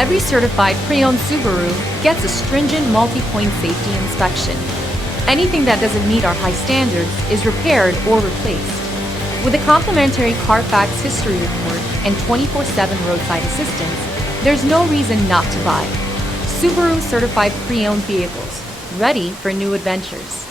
Every certified pre-owned Subaru gets a stringent multi-point safety inspection. Anything that doesn't meet our high standards is repaired or replaced. With a complimentary Carfax history report and 24/7 roadside assistance, there's no reason not to buy. Subaru certified pre-owned vehicles, ready for new adventures.